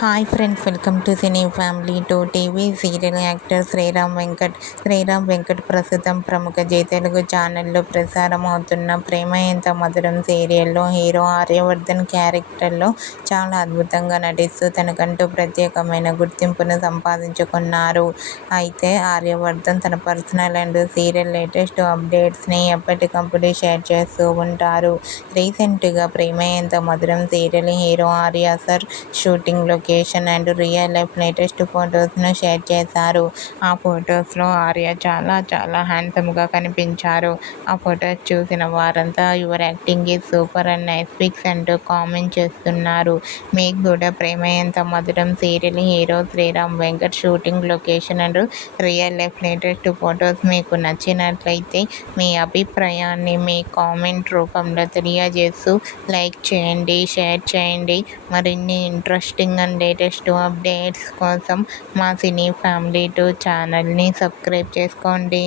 Hi friends, welcome to cine family two TV. Serial actor Sriram Venkat ప్రస్తుతం ప్రముఖ G Telugu ఛానల్లో ప్రసారం అవుతున్న ప్రేమ ఎంత మధురం సీరియల్లో హీరో ఆర్యవర్ధన్ క్యారెక్టర్లో చాలా అద్భుతంగా నటిస్తూ తనకంటూ ప్రత్యేకమైన గుర్తింపును సంపాదించుకున్నారు. అయితే ఆర్యవర్ధన్ తన పర్సనల్ అండ్ సీరియల్ లేటెస్ట్ అప్డేట్స్ని ఎప్పటికప్పుడు షేర్ చేస్తూ ఉంటారు. రీసెంట్గా Prema Entha Madhuram serial hero Arya sir shooting location and real life latest ఫొటోస్ను షేర్ చేశారు. ఆ ఫొటోస్లో ఆర్య చాలా హ్యాండ్సమ్గా కనిపించారు. ఆ ఫొటోస్ చూసిన వారంతా your acting is super and nice pics అంటూ కామెంట్ చేస్తున్నారు. మీకు కూడా Prema Entha Madhuram serial hero Sriram Venkat shooting location and real life latest photos మీకు నచ్చినట్లయితే మీ అభిప్రాయాన్ని మీ కామెంట్ రూపంలో తెలియజేస్తూ లైక్ చేయండి, షేర్ చేయండి. మరిన్ని ఇంట్రెస్టింగ్ అండ్ లేటెస్ట్ అప్డేట్స్ కోసం మా సినీ ఫ్యామిలీ 2 ఛానల్ని సబ్స్క్రైబ్ చేసుకోండి.